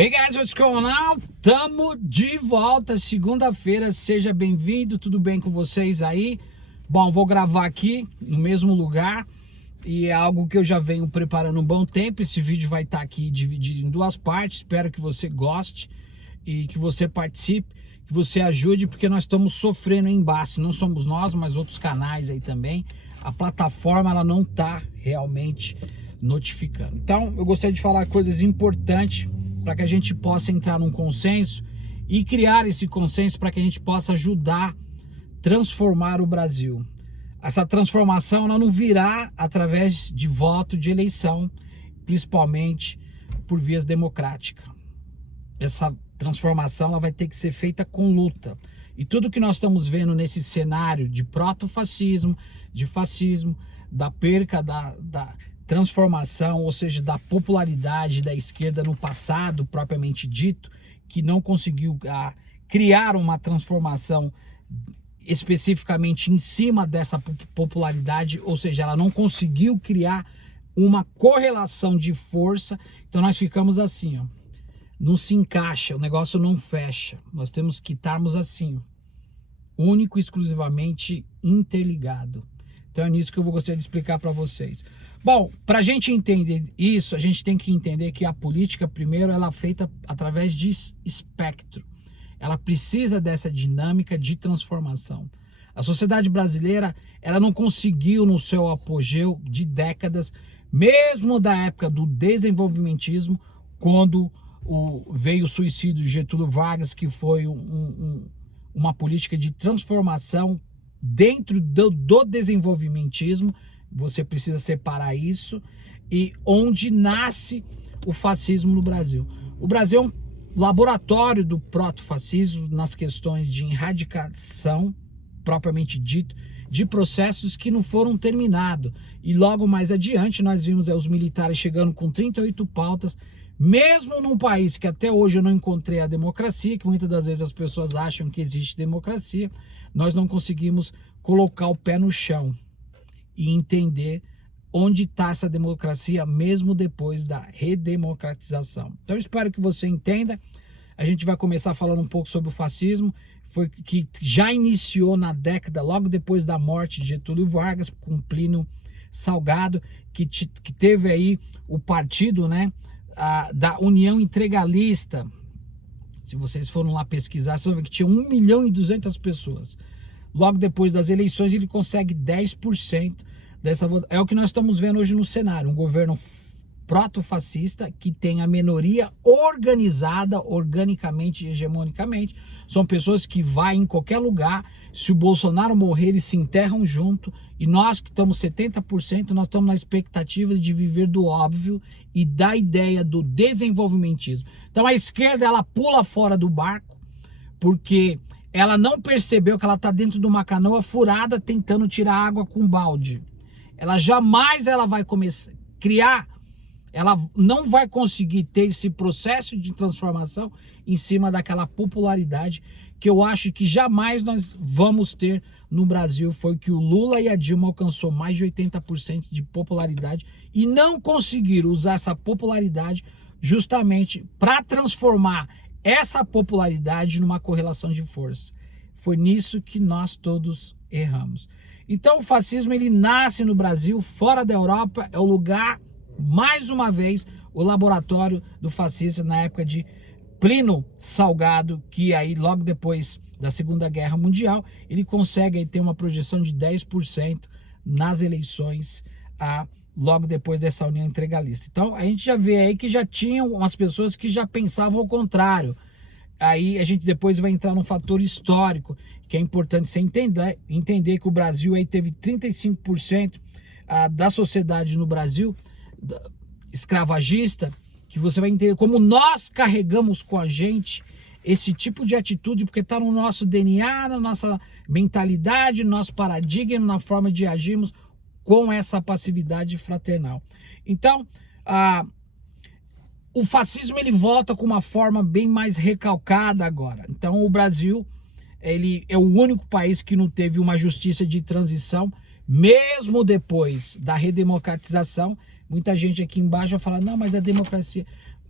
Hey guys, what's going on? Tamo de volta, segunda-feira, seja bem-vindo, tudo bem com vocês aí? Bom, vou gravar aqui no mesmo lugar e é algo que eu já venho preparando um bom tempo. Esse vídeo vai estar aqui dividido em duas partes, espero que você goste e que você participe, que você ajude, porque nós estamos sofrendo embate, não somos nós, mas outros canais aí também. A plataforma ela não está realmente notificando. Então, eu gostaria de falar coisas importantes para que a gente possa entrar num consenso e criar esse consenso para que a gente possa ajudar a transformar o Brasil. Essa transformação ela não virá através de voto de eleição, principalmente por vias democráticas. Essa transformação ela vai ter que ser feita com luta. E tudo que nós estamos vendo nesse cenário de protofascismo, de fascismo, da perca da transformação, ou seja, da popularidade da esquerda no passado, propriamente dito, que não conseguiu criar uma transformação especificamente em cima dessa popularidade, ou seja, ela não conseguiu criar uma correlação de força. Então nós ficamos assim, ó, não se encaixa, o negócio não fecha. Nós temos que estarmos assim, ó, único e exclusivamente interligado. Então é nisso que eu vou gostaria de explicar para vocês. Bom, para a gente entender isso, a gente tem que entender que a política, primeiro, ela é feita através de espectro. Ela precisa dessa dinâmica de transformação. A sociedade brasileira, ela não conseguiu no seu apogeu de décadas, mesmo da época do desenvolvimentismo, quando veio o suicídio de Getúlio Vargas, que foi uma política de transformação dentro do desenvolvimentismo. Você precisa separar isso, e onde nasce o fascismo no Brasil. O Brasil é um laboratório do protofascismo nas questões de erradicação, propriamente dito, de processos que não foram terminados. E logo mais adiante nós vimos os militares chegando com 38 pautas, mesmo num país que até hoje eu não encontrei a democracia, que muitas das vezes as pessoas acham que existe democracia, nós não conseguimos colocar o pé no chão e entender onde está essa democracia, mesmo depois da redemocratização. Então eu espero que você entenda. A gente vai começar falando um pouco sobre o fascismo, que já iniciou na década, logo depois da morte de Getúlio Vargas, com Plínio Salgado, que teve aí o partido, né, da União Integralista. Se vocês foram lá pesquisar, vocês vão ver que tinha 1.200.000 pessoas. Logo depois das eleições ele consegue 10% dessa votação. É o que nós estamos vendo hoje no cenário, um governo protofascista que tem a minoria organizada, organicamente e hegemonicamente. São pessoas que vão em qualquer lugar, se o Bolsonaro morrer eles se enterram junto, e nós que estamos 70%, nós estamos na expectativa de viver do óbvio e da ideia do desenvolvimentismo. Então a esquerda ela pula fora do barco, porque ela não percebeu que ela está dentro de uma canoa furada tentando tirar água com balde. Ela jamais vai começar a criar, ela não vai conseguir ter esse processo de transformação em cima daquela popularidade que eu acho que jamais nós vamos ter no Brasil. Foi que o Lula e a Dilma alcançou mais de 80% de popularidade e não conseguiram usar essa popularidade justamente para transformar essa popularidade numa correlação de força. Foi nisso que nós todos erramos. Então o fascismo ele nasce no Brasil, fora da Europa, é o lugar, mais uma vez, o laboratório do fascismo na época de Plínio Salgado, que aí logo depois da Segunda Guerra Mundial, ele consegue aí ter uma projeção de 10% nas eleições logo depois dessa União Integralista. Então a gente já vê aí que já tinham umas pessoas que já pensavam ao contrário. Aí a gente depois vai entrar num fator histórico, que é importante você entender que o Brasil aí teve 35% da sociedade no Brasil escravagista, que você vai entender como nós carregamos com a gente esse tipo de atitude, porque está no nosso DNA, na nossa mentalidade, no nosso paradigma, na forma de agirmos com essa passividade fraternal. Então, o fascismo ele volta com uma forma bem mais recalcada agora. Então o Brasil ele é o único país que não teve uma justiça de transição, mesmo depois da redemocratização. Muita gente aqui embaixo vai falar, não, mas a democracia...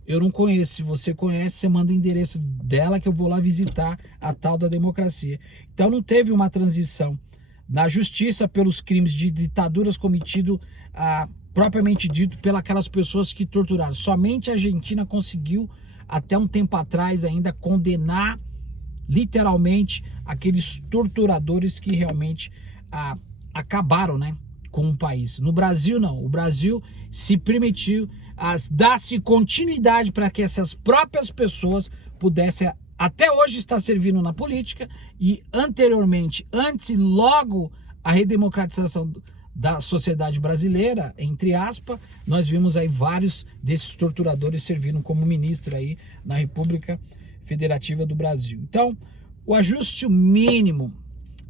Eu não conheço. Se você conhece, você manda o endereço dela que eu vou lá visitar a tal da democracia. Então não teve uma transição na justiça pelos crimes de ditaduras cometidos, propriamente dito, pelas pessoas que torturaram. Somente a Argentina conseguiu, até um tempo atrás ainda, condenar literalmente aqueles torturadores que realmente acabaram, né, com o país. No Brasil não. O Brasil se permitiu dar-se continuidade para que essas próprias pessoas pudessem até hoje estar servindo na política, e anteriormente, antes e logo a redemocratização da sociedade brasileira, entre aspas, nós vimos aí vários desses torturadores servindo como ministro aí na República Federativa do Brasil. Então, o ajuste mínimo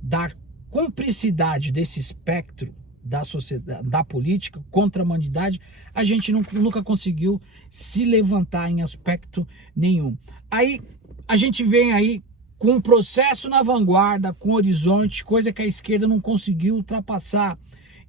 da cumplicidade desse espectro da sociedade, da política contra a humanidade, a gente nunca conseguiu se levantar em aspecto nenhum. Aí a gente vem aí com um processo na vanguarda, com horizonte, coisa que a esquerda não conseguiu ultrapassar.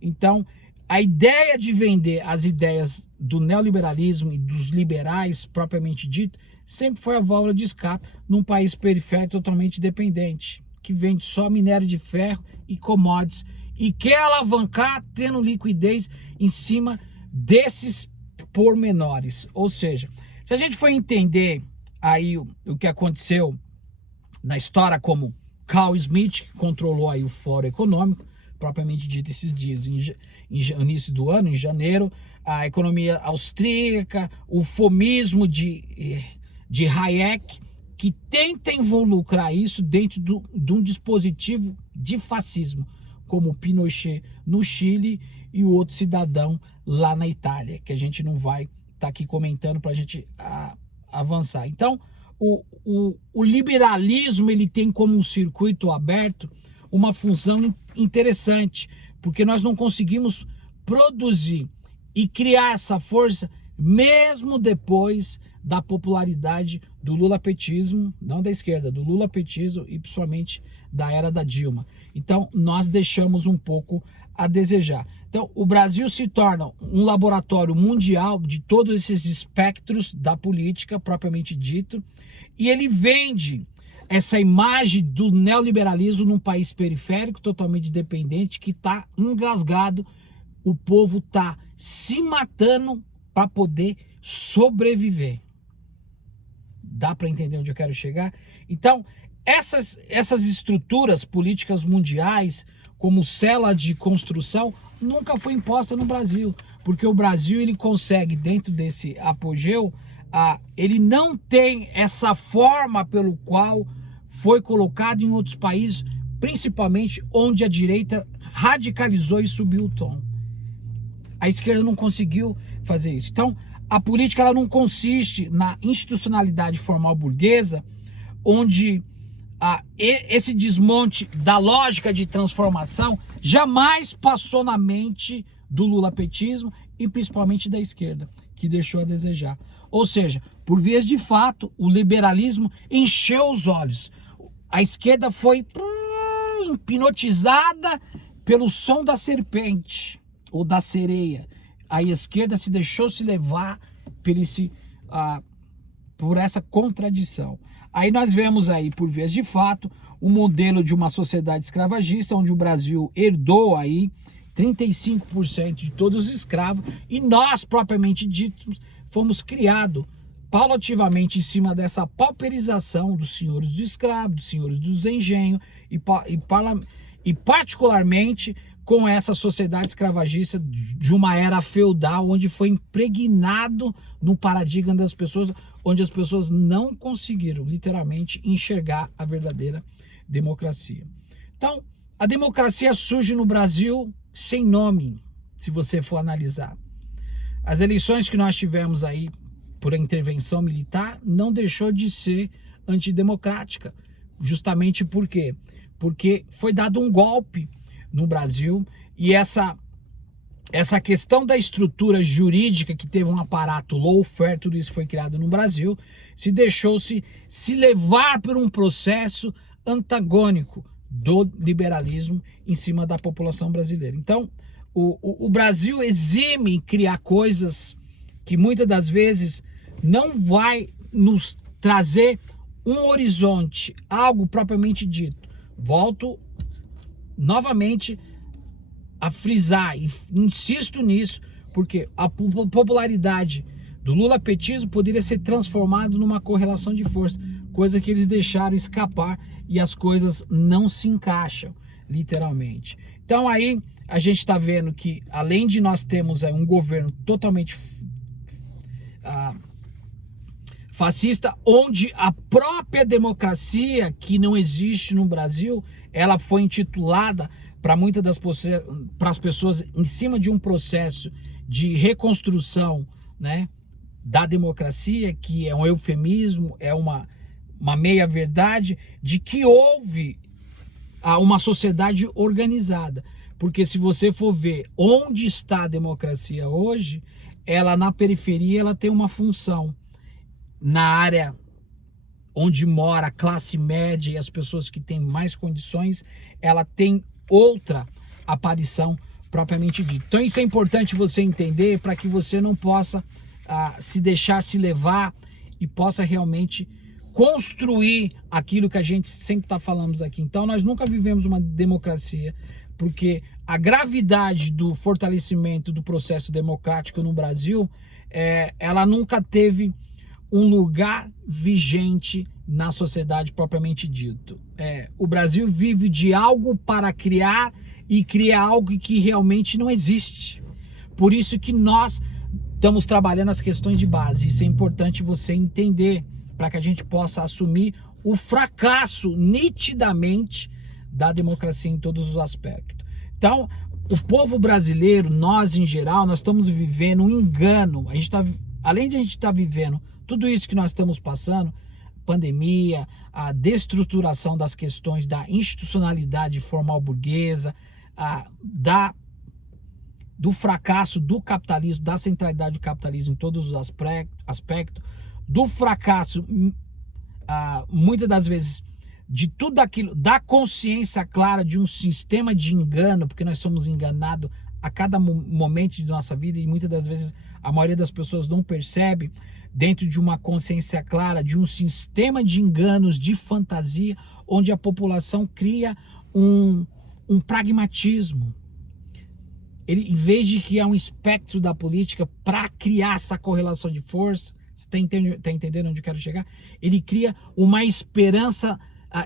Então, a ideia de vender as ideias do neoliberalismo e dos liberais, propriamente dito, sempre foi a válvula de escape num país periférico totalmente dependente, que vende só minério de ferro e commodities, e quer alavancar tendo liquidez em cima desses pormenores. Ou seja, se a gente for entender aí o que aconteceu na história, como Carl Schmitt, que controlou aí o Fórum Econômico, propriamente dito esses dias, em início do ano, em janeiro, a economia austríaca, o fomismo de Hayek, que tenta involucrar isso dentro de um dispositivo de fascismo, como Pinochet no Chile e o outro cidadão lá na Itália, que a gente não vai estar aqui comentando para a gente avançar. Então, o liberalismo, ele tem como um circuito aberto uma função interessante, porque nós não conseguimos produzir e criar essa força mesmo depois da popularidade do lulapetismo, não da esquerda, do lulapetismo e principalmente da era da Dilma. Então, nós deixamos um pouco a desejar. Então, o Brasil se torna um laboratório mundial de todos esses espectros da política, propriamente dito, e ele vende essa imagem do neoliberalismo num país periférico, totalmente dependente, que está engasgado, o povo está se matando para poder sobreviver. Dá para entender onde eu quero chegar? Então, essas estruturas políticas mundiais, como cela de construção, nunca foi imposta no Brasil, porque o Brasil, ele consegue, dentro desse apogeu, ele não tem essa forma pelo qual foi colocado em outros países, principalmente onde a direita radicalizou e subiu o tom. A esquerda não conseguiu fazer isso. Então, a política, ela não consiste na institucionalidade formal burguesa, onde esse desmonte da lógica de transformação jamais passou na mente do lulapetismo e principalmente da esquerda, que deixou a desejar. Ou seja, por vias de fato, o liberalismo encheu os olhos. A esquerda foi hipnotizada pelo som da serpente ou da sereia. A esquerda se deixou se levar por essa contradição. Aí nós vemos aí, por vias de fato, o modelo de uma sociedade escravagista, onde o Brasil herdou aí 35% de todos os escravos, e nós, propriamente ditos, fomos criados paulativamente em cima dessa pauperização dos senhores dos escravos, dos senhores dos engenhos, e particularmente com essa sociedade escravagista de uma era feudal, onde foi impregnado no paradigma das pessoas, onde as pessoas não conseguiram, literalmente, enxergar a verdadeira democracia. Então, a democracia surge no Brasil sem nome, se você for analisar. As eleições que nós tivemos aí por intervenção militar não deixou de ser antidemocrática. Justamente por quê? Porque foi dado um golpe no Brasil, e essa questão da estrutura jurídica, que teve um aparato lawfare, tudo isso foi criado no Brasil, se levar por um processo antagônico do liberalismo em cima da população brasileira. Então, o Brasil exime em criar coisas que muitas das vezes não vai nos trazer um horizonte, algo propriamente dito. Volto novamente a frisar e insisto nisso, porque a popularidade do lulapetismo poderia ser transformado numa correlação de força, coisa que eles deixaram escapar e as coisas não se encaixam, literalmente. Então aí a gente está vendo que, além de nós termos aí um governo totalmente fascista, onde a própria democracia, que não existe no Brasil, ela foi intitulada para muitas das pessoas em cima de um processo de reconstrução, né, da democracia, que é um eufemismo, é uma meia-verdade de que houve uma sociedade organizada. Porque se você for ver onde está a democracia hoje, ela na periferia ela tem uma função. Na área onde mora a classe média e as pessoas que têm mais condições, ela tem outra aparição propriamente dita. Então isso é importante você entender para que você não possa se deixar se levar e possa realmente construir aquilo que a gente sempre está falando aqui. Então nós nunca vivemos uma democracia, porque a gravidade do fortalecimento do processo democrático no Brasil, ela nunca teve um lugar vigente na sociedade propriamente dito. O Brasil vive de algo para criar e cria algo que realmente não existe. Por isso que nós estamos trabalhando as questões de base. Isso é importante você entender para que a gente possa assumir o fracasso nitidamente da democracia em todos os aspectos. Então, o povo brasileiro, nós em geral, nós estamos vivendo um engano. A gente além de a gente estar vivendo tudo isso que nós estamos passando, pandemia, a destruturação das questões da institucionalidade formal burguesa, do fracasso do capitalismo, da centralidade do capitalismo em todos os aspectos, do fracasso, muitas das vezes, de tudo aquilo, da consciência clara de um sistema de engano, porque nós somos enganados a cada momento de nossa vida e muitas das vezes a maioria das pessoas não percebe, dentro de uma consciência clara, de um sistema de enganos, de fantasia, onde a população cria um pragmatismo. Ele, em vez de criar um espectro da política para criar essa correlação de força, você está entendendo onde eu quero chegar? Ele cria uma esperança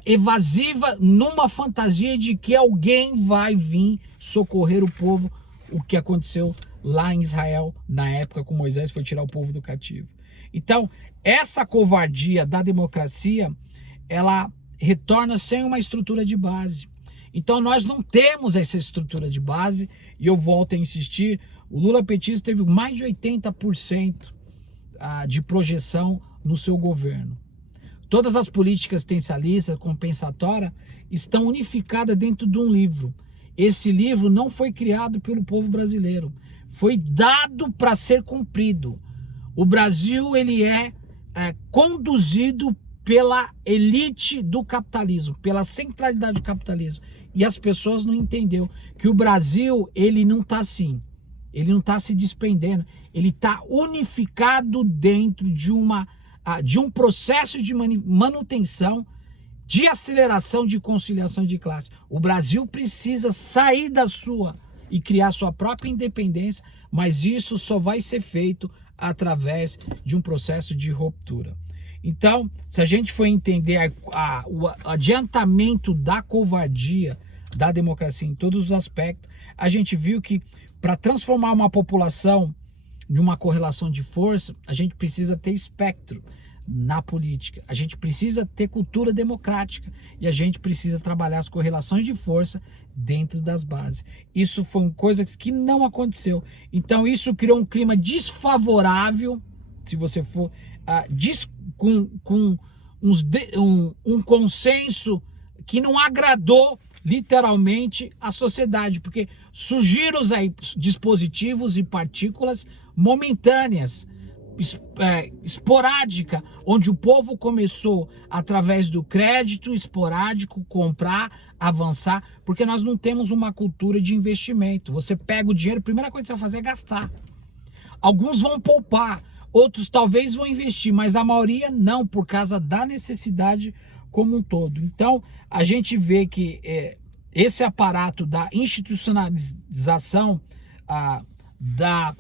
evasiva numa fantasia de que alguém vai vir socorrer o povo, o que aconteceu lá em Israel, na época com Moisés, foi tirar o povo do cativo. Então, essa covardia da democracia, ela retorna sem uma estrutura de base. Então, nós não temos essa estrutura de base, e eu volto a insistir, o lulapetismo teve mais de 80% de projeção no seu governo. Todas as políticas assistencialistas, compensatórias, estão unificadas dentro de um livro. Esse livro não foi criado pelo povo brasileiro, foi dado para ser cumprido. O Brasil ele é conduzido pela elite do capitalismo, pela centralidade do capitalismo. E as pessoas não entenderam que o Brasil ele não está assim, ele não está se despendendo, ele está unificado dentro de um processo de manutenção, de aceleração, de conciliação de classe. O Brasil precisa sair da sua e criar sua própria independência, mas isso só vai ser feito através de um processo de ruptura. Então, se a gente for entender o adiantamento da covardia da democracia em todos os aspectos, a gente viu que para transformar uma população em uma correlação de força, a gente precisa ter espectro na política, a gente precisa ter cultura democrática e a gente precisa trabalhar as correlações de força dentro das bases. Isso foi uma coisa que não aconteceu. Então isso criou um clima desfavorável, se você for com um consenso que não agradou literalmente a sociedade, porque surgiram aí dispositivos e partículas momentâneas, esporádica, onde o povo começou através do crédito esporádico comprar, avançar, porque nós não temos uma cultura de investimento. Você pega o dinheiro, a primeira coisa que você vai fazer é gastar. Alguns vão poupar, outros talvez vão investir, mas a maioria não, por causa da necessidade como um todo. Então, a gente vê que esse aparato da institucionalização, da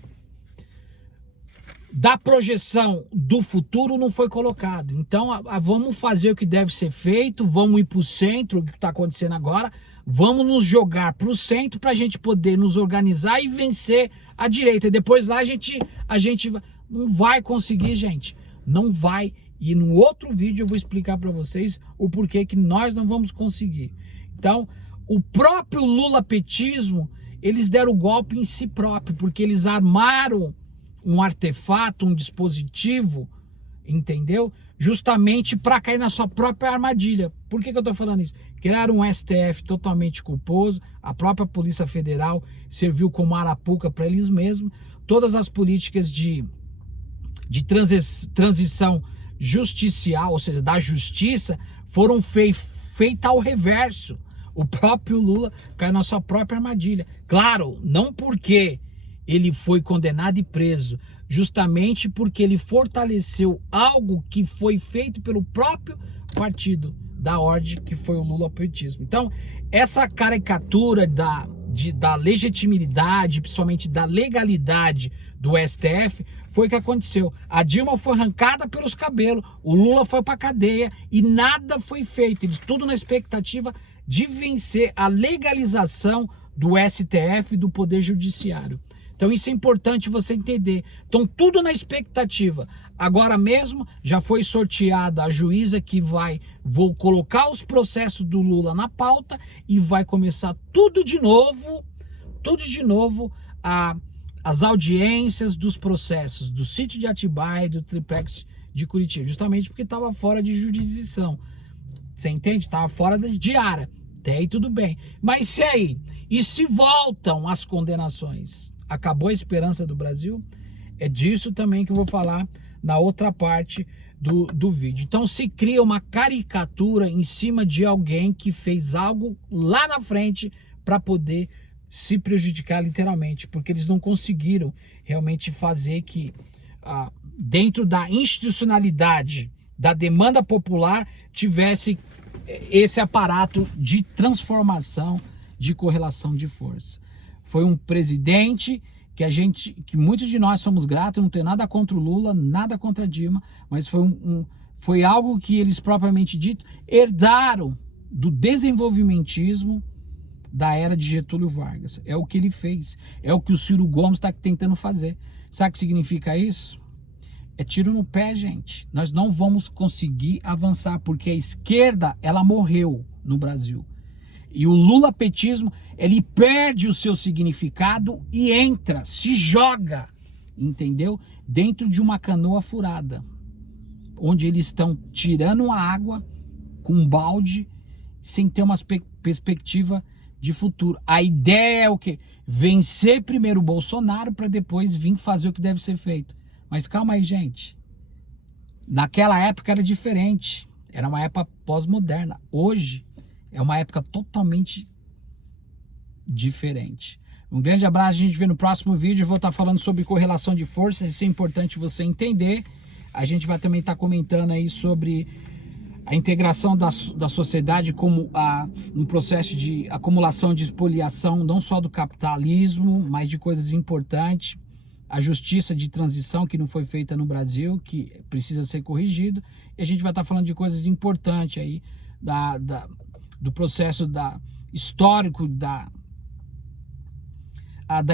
projeção do futuro não foi colocado. Então, vamos fazer o que deve ser feito, vamos ir para o centro, o que está acontecendo agora, vamos nos jogar para o centro para a gente poder nos organizar e vencer a direita. E depois lá a gente não vai conseguir, gente. Não vai. E no outro vídeo eu vou explicar para vocês o porquê que nós não vamos conseguir. Então, o próprio lulapetismo, eles deram o golpe em si próprio, porque eles armaram um artefato, um dispositivo, entendeu? Justamente para cair na sua própria armadilha. Por que eu estou falando isso? Criaram um STF totalmente culposo, a própria Polícia Federal serviu como arapuca para eles mesmos, todas as políticas de transição justicial, ou seja, da justiça, foram feitas ao reverso. O próprio Lula caiu na sua própria armadilha. Claro, não porque ele foi condenado e preso, justamente porque ele fortaleceu algo que foi feito pelo próprio partido da ordem, que foi o lulapetismo. Então, essa caricatura da legitimidade, principalmente da legalidade do STF, foi o que aconteceu. A Dilma foi arrancada pelos cabelos, o Lula foi para cadeia e nada foi feito. Eles tudo na expectativa de vencer a legalização do STF e do Poder Judiciário. Então isso é importante você entender. Então tudo na expectativa. Agora mesmo já foi sorteada a juíza que vou colocar os processos do Lula na pauta e vai começar tudo de novo as audiências dos processos do sítio de Atibaia e do triplex de Curitiba, justamente porque estava fora de jurisdição. Você entende? Estava fora de área. Até aí tudo bem. Mas e se voltam as condenações? Acabou a esperança do Brasil? É disso também que eu vou falar na outra parte do vídeo. Então se cria uma caricatura em cima de alguém que fez algo lá na frente para poder se prejudicar literalmente, porque eles não conseguiram realmente fazer que dentro da institucionalidade da demanda popular tivesse esse aparato de transformação, de correlação de força. Foi um presidente que muitos de nós somos gratos, não tem nada contra o Lula, nada contra a Dilma, mas foi algo que eles propriamente dito herdaram do desenvolvimentismo da era de Getúlio Vargas. É o que ele fez, é o que o Ciro Gomes está tentando fazer. Sabe o que significa isso? É tiro no pé, gente. Nós não vamos conseguir avançar, porque a esquerda, ela morreu no Brasil. E o lulapetismo, ele perde o seu significado e entra, se joga, entendeu? Dentro de uma canoa furada, onde eles estão tirando a água com um balde, sem ter uma perspectiva de futuro. A ideia é o quê? Vencer primeiro o Bolsonaro para depois vir fazer o que deve ser feito. Mas calma aí, gente. Naquela época era diferente. Era uma época pós-moderna. Hoje é uma época totalmente diferente. Um grande abraço, a gente vê no próximo vídeo. Eu vou estar falando sobre correlação de forças. Isso é importante você entender. A gente vai também estar comentando aí sobre a integração da sociedade como um processo de acumulação de expoliação, não só do capitalismo, mas de coisas importantes. A justiça de transição que não foi feita no Brasil, que precisa ser corrigido. E a gente vai estar falando de coisas importantes aí, do processo histórico da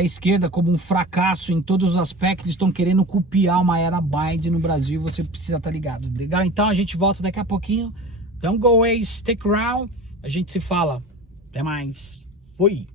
esquerda como um fracasso em todos os aspectos. Estão querendo copiar uma era Biden no Brasil. Você precisa estar ligado. Legal? Então a gente volta daqui a pouquinho. Don't go away, stick around. A gente se fala. Até mais. Fui.